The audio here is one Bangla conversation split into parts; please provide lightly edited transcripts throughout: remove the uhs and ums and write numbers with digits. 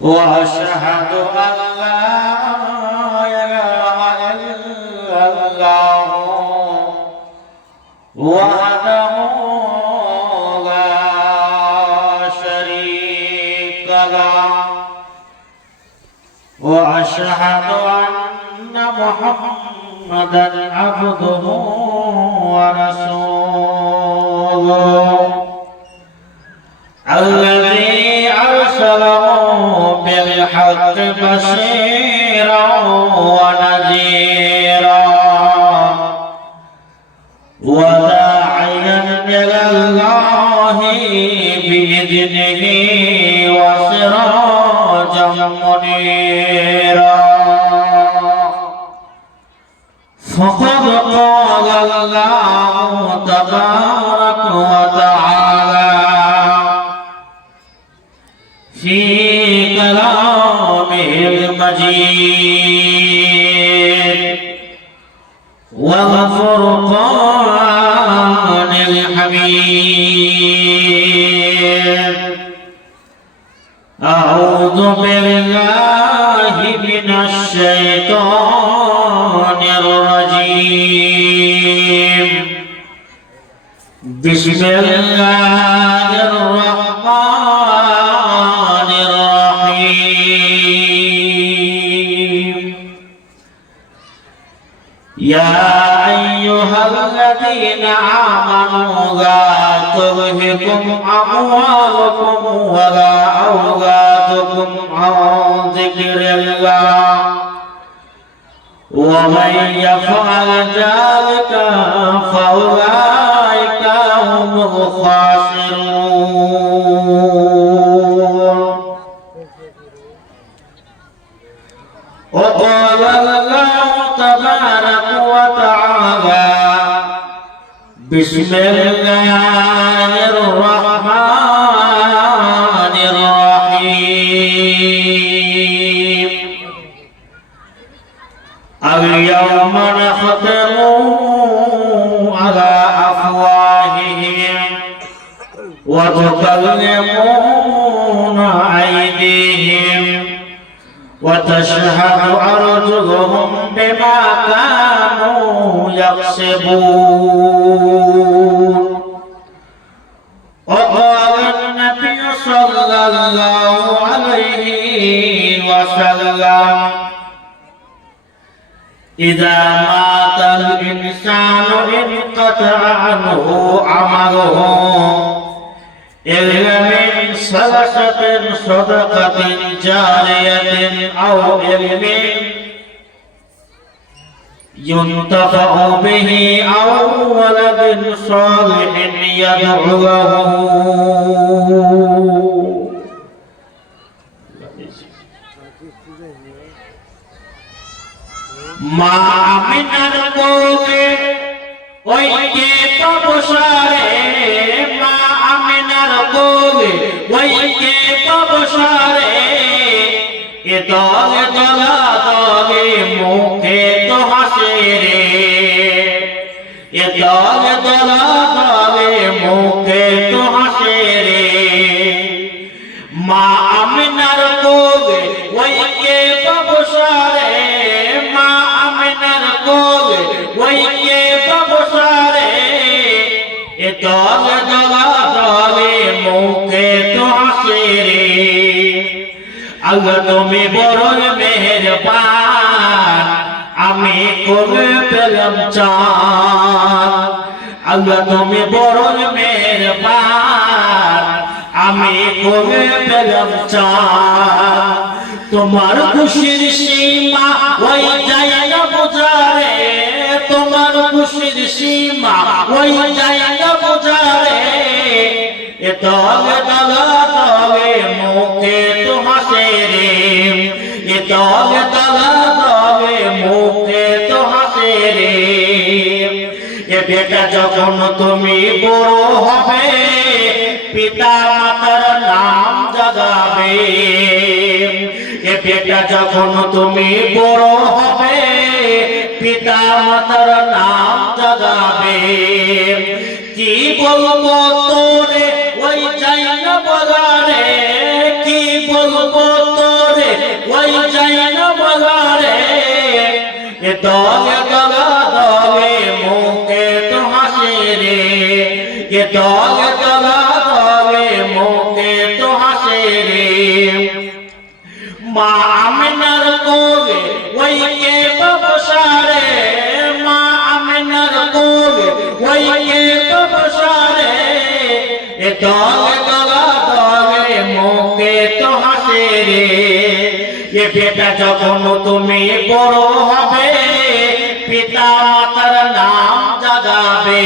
وأشهد أن لا إله إلا الله وحده لا شريك له وأشهد أن محمدا عبده ورسوله الذي أرسله بالحق بشيرا ونذيرا وداعيا إلى الله بإذنه وسراجا منيرا فقد قال الله تبارك وتعالى في كلامه المجيد والفرقان الحميد أعوذ بالله من الشيطان الرجيم بسم الله الرحمن الرحيم يا أيها الذين آمنوا لا تلهكم أموالكم ولا أولادكم عن ذكر الله ومن يفعل ذلك فأولئك هم الخاسرون وقال الله تبارك وتعالى بسم الله الرحمن الرحيم اليوم نختم على أفواههم وتكلمنا أيديهم وتشهد أرجلهم بما كانوا يكسبون وقال النبي صلى الله عليه وسلم إذا مات الإنسان انقطع عنه عمله إلا من ثلاثة صدقة جارية أو علم ينتفع به أو ولد صالح يدعو له মা আমিনার কোলে ওই কে তপসারে মা আমিনার কোলে ওই কে তপসারে এ দলে দলা দলে মুখে তো হাসে রে এ দলে দলা দলে মুখে তো হাসে রে মা আমিনার কোলে ওই কে তপসারে দলে দলা দলে মুখে তো হাসে রে আল্লাহ তুমি বড় মেহেরবান আমি করে পেলাম চাঁদ আল্লাহ তুমি বড় মেহেরবান আমি করে পেলাম চাঁদ তোমার খুশির সীমা ওই যায় না বোঝারে তোমার খুশির সীমা ওই যায় না বোঝারে এ দলে দলা দলে মুখে তো হাসে রে এ দলে দলা দলে মুখে তো হাসে রে এ বেটা যখন তুমি বড় হবে পিতা মাতার নাম জাগাবে এ বেটা যখন তুমি বড় হবে পিতা মাতার নাম জাগাবে কি বলবো তোরে ওই যাই না বলারে কি বলবো দলে দলা দলে মুখে তো হাসে রে, এ দলে দলা দলে মুখে তো হাসে রে। মা আমিনার কোলে ওই কে ববসারে, মা আমিনার কোলে ওই কে ববসারে, এ দলে দলা দলে মুখে তো হাসে রে। এ বেটা যখন তুমি বড় হবে পিতা মাতার নাম জাগাবে,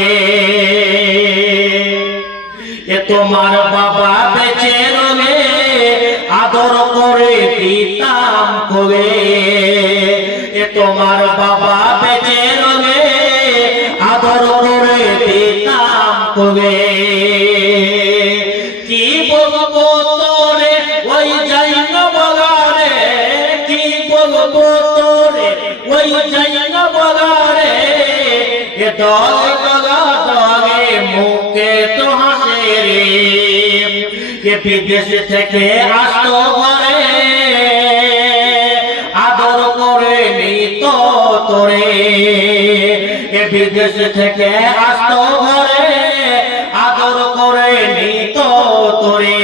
এ তোমার বাবা বেঁচে রলে আদর করে দিতাম কোলে, এ তোমার বাবা বেঁচে রলে আদর করে দিতাম কোলে। কি বলবো তোরে ওই যাই না বলারে, কি বলবো তোরে ওই যাই না বলারে, এ দলে দলা দলে মুখে তো হাসে রে। এ বিদেশ থেকে আসতো ঘরে আদর করে নিত তোরে, এ বিদেশ থেকে আসতো ঘরে আদর করে নিত তোরে।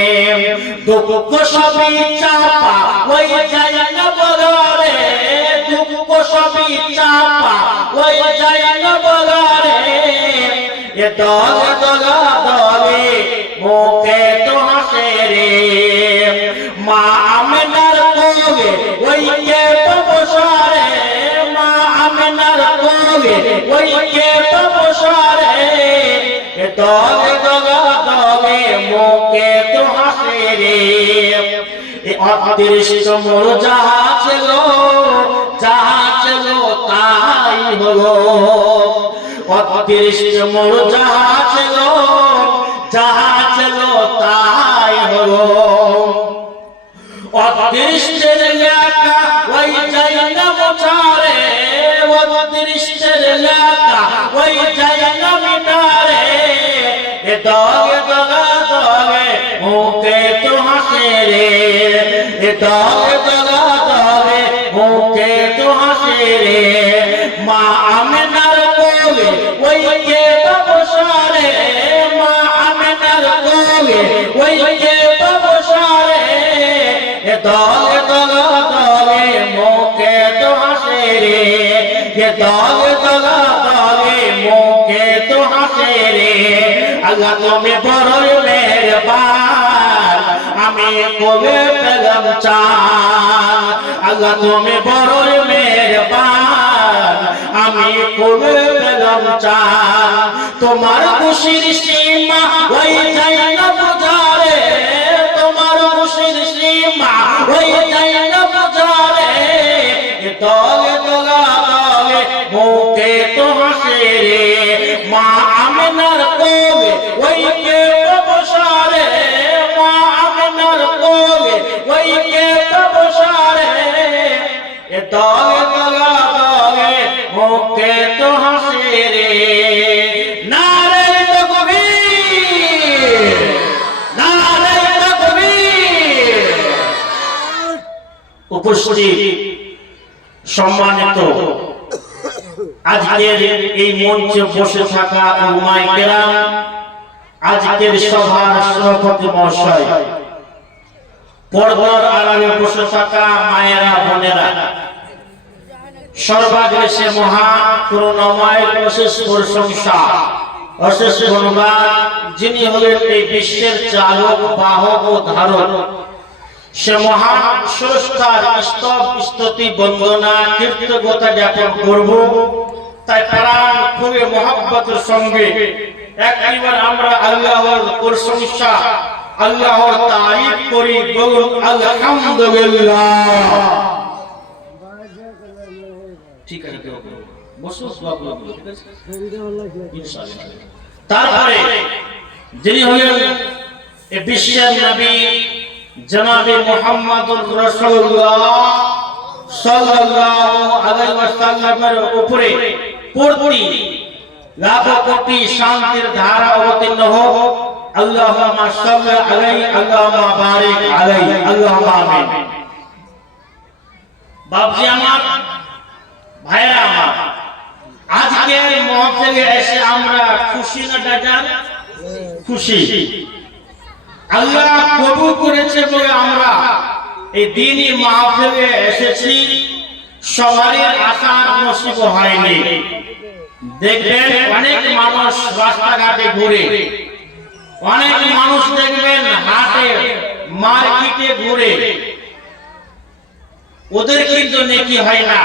দুঃখ সবই চাপা ওই যাই না বলারে, দুঃখ সবই চাপা ওই যাই না বলারে, এ দলে দলা দলে মুখে তো হাসে রে। মা আমিনার কোলে ওই কে ববসারে, মা আমিনার কোলে ওই কে ববসারে, এ দলে দলা দলে মুখে তো হাসে রে। এ অদৃষ্ট মোর যাহা ছিল তাই হলো, অদৃষ্ট মোর যাহা ছিল তাই হলো। অদৃষ্টের লেখা ওই যাই না মোছারে, অদৃষ্টের লেখা ওই যাই না মিটারে, এ দলে দলা দলে মুখে তো হাসে রে, এ দলে দলা দলে মুখে তো হাসে রে। মা আমিনার কোলে ওই কে ববসারে, মা আমিনার কোলে ওই কে ববসারে, এ দলে দলা দলে মুখে তো হাসে রে, এ দলে দলা দলে মুখে তো হাসে রে। আল্লাহ তুমি বড়ই মেহেরবান, আমি কবে পেলাম চান, আল্লাহ তুমি বড়ই মেহেরবান, আমি কবে পেলাম চান। তোমার খুশির সীমা ওই যাই না বুঝারে, তোমার খুশির সীমা ওই যাই না বুঝারে, এ দলে দলা দলে মুখে তো হাসে রে। মা আমিনার কোলে ওই কে ববসারে, মা আমিনার কোলে ওই কে ববসারে, এ দলে দলা দলে মুখে তো হাসে রে। নারে তাকবীর, নারে তাকবীর। উপস্থিত সম্মানিত আজকের এই মঞ্চে বসে থাকা উলামায়ে কেরাম, আজকের সভার সভাপতি মহাশয়, পর্দার আড়ালে বসে থাকা মায়েরা বোনেরা, সর্বাগ্রে মহান করুণাময় অশেষ প্রশংসা অশেষ গুণগান যিনি হলেন এই বিশ্বের চালক বাহক ও ধারক, সে মহান স্রষ্টার স্তব স্তুতি বন্দনা কৃতজ্ঞতা জ্ঞাপন করব। তাই প্রাণ খুলে মহব্বতের সঙ্গে একবার আমরা আল্লাহর প্রশংসা আল্লাহর তারিফ করি, বলুন আলহামদুলিল্লাহ। ঠিক আছে, তারপরে যিনি হলেন এই বিশ্বের নবী জনাবে মুহাম্মদুর রাসূলুল্লাহ সাল্লাল্লাহু আলাইহি ওয়াসাল্লামের উপরে পূর্তি লাখ কোটি শান্তির ধারা অবতীর্ণ হোক। আল্লাহুম্মা সাল্লি আলাইহি আল্লাহুম্মা বারিক আলাইহি আল্লাহুম্মা আমিন। বাপজি আমার, ভাইরা আমার, মাহফিলে এসে আমরা খুশি না বেজার? খুশি। আল্লাহ কবুল করেছে বলে আমরা এই দিনই মাহফিলে এসেছি। সবারই আসার নসিব হয়নি। দেখবেন অনেক মানুষ রাস্তাঘাটে ঘুরে, অনেক মানুষ দেখবেন হাটে মার্কেটে ঘুরে, ওদের কিন্তু নেকি হয় না।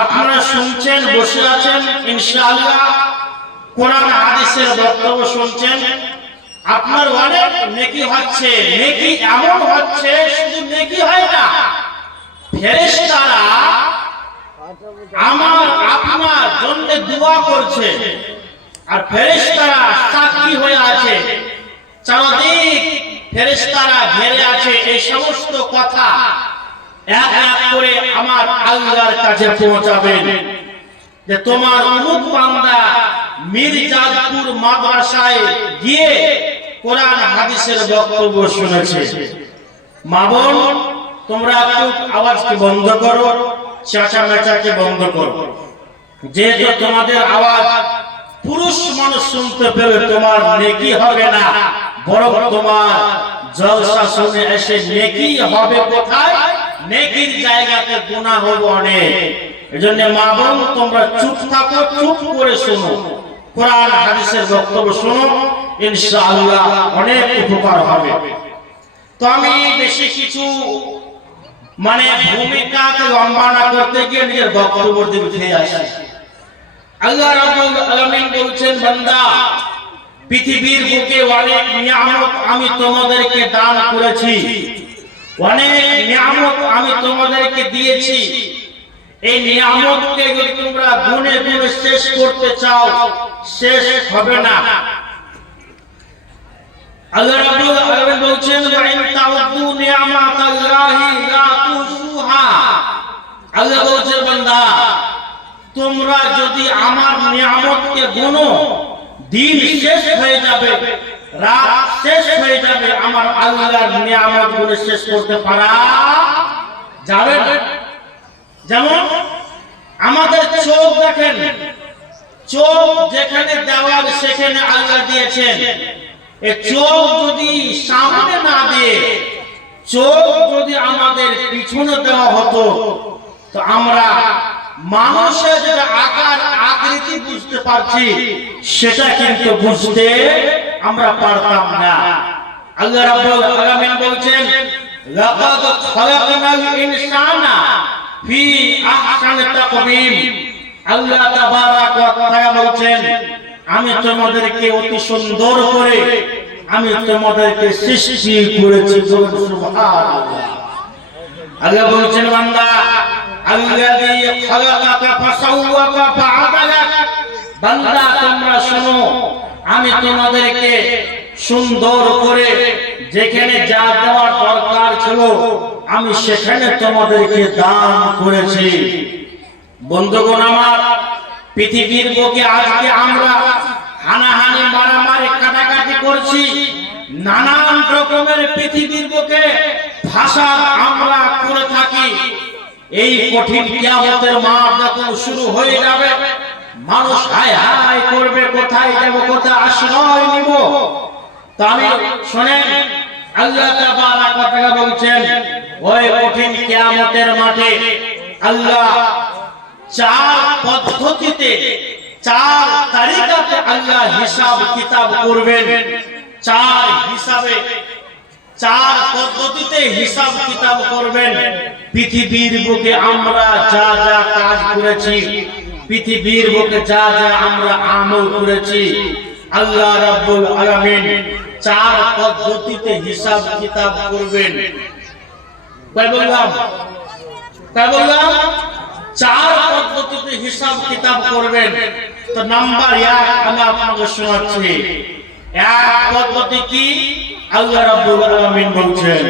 আপনারা শুনছেন, বসে আছেন, ইনশাআল্লাহ কোরআন হাদিসের বক্তব্য শুনছেন, আপনার অনেক নেকি হচ্ছে। নেকি এমন হচ্ছে, শুধু নেকি হয় না, ফেরেশতারা আমার আপনার জন্য দোয়া করছে, আর ফেরেশতারা সাক্ষী হয়ে আছে, চারদিক ফেরেশতারা ঘিরে আছে। এই সমস্ত কথা এক এক করে আমার আল্লাহর কাছে পৌঁছাবেন যে তোমার অমুক বান্দা মির্জাপুর মাদ্রাসায় গিয়ে কোরআন হাদিসের বক্তব্য শুনেছে। মা বোন, তোমরা একটু আওয়াজকে বন্ধ করো, চেঁচামেচাকে বন্ধ করো। যেহেতু তোমাদের আওয়াজ পুরুষ মানুষ শুনতে পেলে তোমার নেকি হবে না, বরং তোমার জলসা শুনে এসে নেকি হবে কোথায়? নেকির জায়গাতে গুনাহ হবে অনেক। এজন্য মা বোন, তোমরা চুপ থাকো, চুপ করে শোনো, কোরআন হাদিসের বক্তব্য শোনো, ইনশাআল্লাহ অনেক উপকার হবে। তো আমি বেশি কিছু ভূমিকাকে লম্বা না করতে গিয়ে নিজের বক্তব্যের দিকে ফিরে আসি। আল্লাহ রাব্বুল আলামিন বলছেন, বান্দা, পৃথিবীর বুকে অনেক নিয়ামত আমি তোমাদেরকে দান করেছি, অনেক নিয়ামত আমি তোমাদেরকে দিয়েছি। এই নিয়ামতকে যদি তোমরা গুণে গুণে শেষ করতে চাও, শেষ হবে না। আল্লাহ রাব্বুল আলামিন বলছেন, ওয়া ইন তাউদ্দু নি'মাতাল্লাহি লা তুহসুহা। আল্লাহ বলছেন, বান্দা, তোমরা যদি আমার নিয়ামতকে গুনো, দিন শেষ হয়ে যাবে, রাত শেষ হয়ে যাবে, আমার আল্লাহর নিয়ামত গুলো শেষ করতে পারা যাবে না। যেমন আমাদের চোখ দেখেন, চোখ যেখানে দেওয়ার সেখানে আল্লাহ দিয়েছেন। এই চোখ যদি সামনে না দিয়ে চোখ যদি আমাদের পিছনে দেওয়া হতো, তো আমরা মানুষের যেটা আকার আকৃতি বুঝতে পারছি, সেটা কিন্তু বুঝতে আমরা পারতাম না। আল্লাহ রাব্বুল আলামিন বলছেন, লাকাদ খালাকনাল ইনসানা ফি আহসানি তাকওয়িম। আল্লাহ তাবারাক ওয়া তাআলা বলছেন, আমি তোমাদেরকে অতি সুন্দর করে আমি তোমাদেরকে সৃষ্টি করেছি। সুবহানাল্লাহ। আল্লাহ বলছেন, বান্দা, আল্লাযী খালাকাকা ফাসাওয়াকা ফাআদালাক। বান্দা, তোমরা শোনো, আমি তোমাদেরকে সুন্দর করে যেখানে যা দেওয়ার দরকার ছিল আমি সেখানে তোমাদেরকে দান করেছি। বন্ধুগণ আমার, পৃথিবীর বুকে আজকে আমরা হানাহানি, মারামারি, কাটাকাটি করছি, নানান রকমের পৃথিবীর বুকে ভাষা আমরা করে থাকি। এই কঠিন কিয়ামতের মাঠ যখন শুরু হয়ে যাবে, মানুষ হায় হায় করবে, কোথায় যাব, কোথায় আশ্রয় নিব। তো আমি শুনেন, আল্লাহ তাবারাক ওয়া তাআলা বলছেন, ওই কঠিন কিয়ামতের মাঠে আল্লাহ চার পদ্ধতিতে, চার তারিকাতে আল্লাহ হিসাব কিতাব করবেন। চার পদ্ধতিতে হিসাব কিতাব করবেন। পৃথিবীর বুকে আমরা যা যা কাজ করেছি, পৃথিবীর বুকে যা যা আমরা আমল করেছি, আল্লাহ রাব্বুল আলামিন চার পদ্ধতিতে হিসাব কিতাব করবেন। কয় বললাম? চার পদ্ধতিতে হিসাব কিতাব করবেন। তো নাম্বার 1 আমি আপনাকে শোনাচ্ছি। এক পদ্ধতি কি? আল্লাহ রাব্বুল আলামিন বলছেন,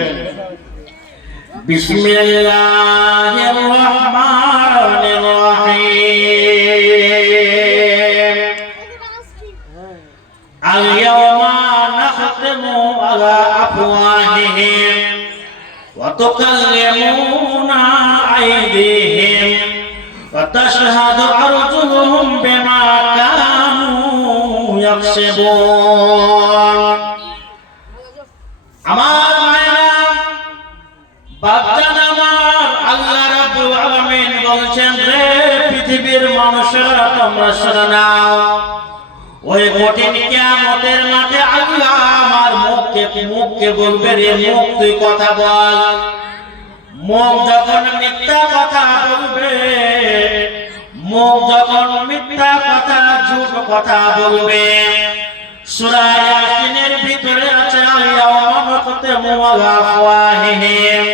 বিসমিল্লাহির রহমানির রহিম, আল-ইয়াওমা নাখতিমু আলা আফওয়াহিহিম ওয়া তুকাল্লিমুনা আইদিহিম وتشهد أرجلهم بما كانوا يكسبون আমার মায়েরা বাপজান আমার আল্লাহ রাব্বুল আলামিন বলছেন রে পৃথিবীর মানুষেরা তোমরা শুনে নাও ওই কঠিন কিয়ামতের মাঠে আল্লাহ আমার মুখকে বলবে রে মুখ তুই কথা বল মুখ যখন মিথ্যা কথা বলবে মুখ যখন মিথ্যা কথা ঝুট কথা বলবে সূরা ইয়াসিনের ভিতরে আছে আল্লাহুম্মা মাকতামু ওয়া আফওয়াহিহিম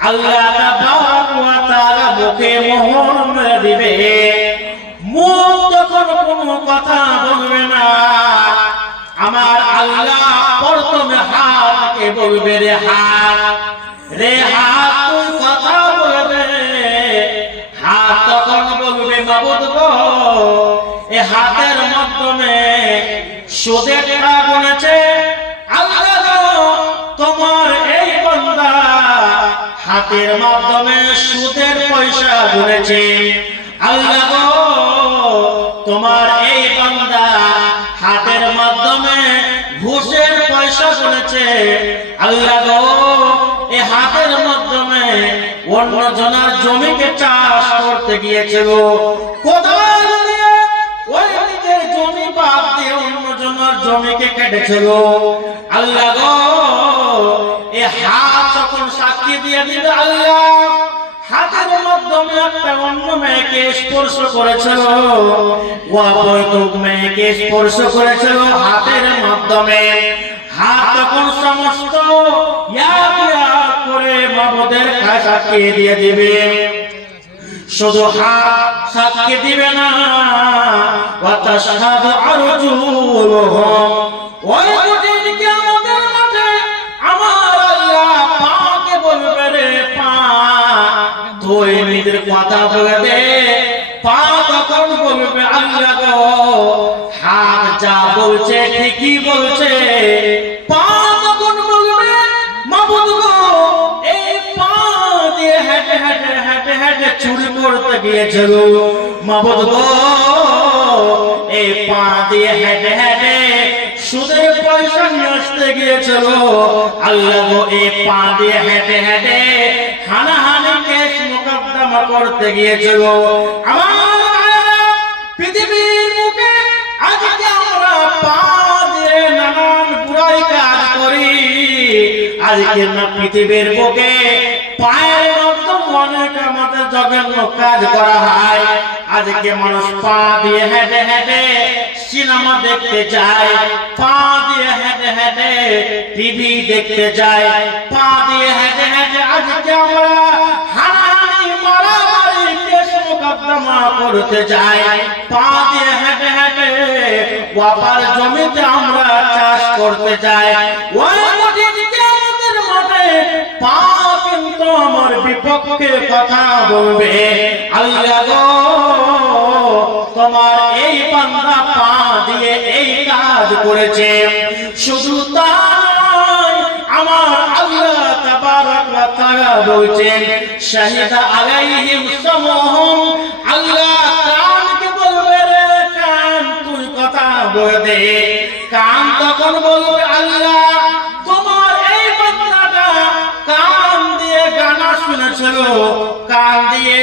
আল্লাহ তাবারাক ওয়া তাআলা মুখে মোহর মেরে দিবে মুখ যখন কোনো কথা বলবে না আমার আল্লাহ প্রথমে হাতকে বলবে রে হাত তুই কথা বলবে হাত তখন বলবে মাবুদ গো এ হাতের মাধ্যমে সুদের টাকা গুনেছে আল্লাহ গো তোমার এই বান্দা হাতের মাধ্যমে সুদের পয়সা গুনেছে আল্লাহ গো তোমার এই বান্দা হাতের মাধ্যমে ঘুষের পয়সা গুনেছে আল্লাহ গো এই হাতের মাধ্যমে অন্য জনের জমিকে চাষ করতে গিয়েছে গো কোদাল দিয়ে ওই নিজের জমি বাদ দিয়ে অন্য জনের জমিকে কেটেছে গো আল্লাহ গো এই হাত যখন সাক্ষী দিয়ে দিবে আল্লাহ হাতের মাধ্যমে একটা অন্য মেয়েকে স্পর্শ করেছিল অবৈধ মেয়েকে স্পর্শ করেছিল হাতের মাধ্যমে হাত তখন সমস্ত করে মাবুদের সাক্ষী দিয়ে দিবে শুধু হাত সাক্ষী দিবে না ওয়া তাশহাদু আরজুলুহুম ওই কঠিন কিয়ামতের মাঠে আমার আল্লাহ পাকে বলবে রে পা তুই নিজের কথা বলে দে পা তখন বলবে আল্লাহ গো হাত যা বলছে ঠিকই বলছে পা তখন বলবে মাবুদ গো এই পা দিয়ে হেঁটে হেঁটে হেঁটে হেঁটে চুরি করতে গিয়েছে গো মাবুদ গো এই পা দিয়ে হেঁটে হেঁটে সুদের পয়সা নিয়ে আসতে গিয়েছে গো আল্লাহ গো এই পা দিয়ে হেঁটে হেঁটে হানাহানি কেস মোকদ্দমা করতে গিয়েছে গো আমার পৃথিবীর বুকে আজকে আমরা পা দিয়ে নানান বুরাই কাজ করি আজকে না পৃথিবীর বুকে পায়ের মাধ্যমে অনেক আমাদের জঘন্য কাজ করা হয় আজকে মানুষ পা দিয়ে হেঁটে হেঁটে সিনেমা দেখতে যায় পা দিয়ে হেঁটে হেঁটে টিভি দেখতে যায় পা দিয়ে হেঁটে হেঁটে আজকে আমরা হানাহানি মারামারি কেস মোকদ্দমা করতে যাই পা দিয়ে হেঁটে হেঁটে ওয়াপার জমিতে আমরা চাষ করতে যাই ওই কঠিন কিয়ামতের মাঠে পা কিন্তু আমার বিপক্ষে কথা বলবে আল্লাহ গো তোমার এই বান্দা পা দিয়ে এই কাজ করেছে শুধু তাই আমার আল্লাহ তাবারাক ওয়া তাআলা বলছেন শাহিদা আলাইহিম সামহুম আল্লাহ কানকে বলবে রে কান তুই কথা বলে দে কান তখন বলবে আল্লাহ তোমার এই বান্দাটা কান দিয়ে গানা শুনেছিল কান দিয়ে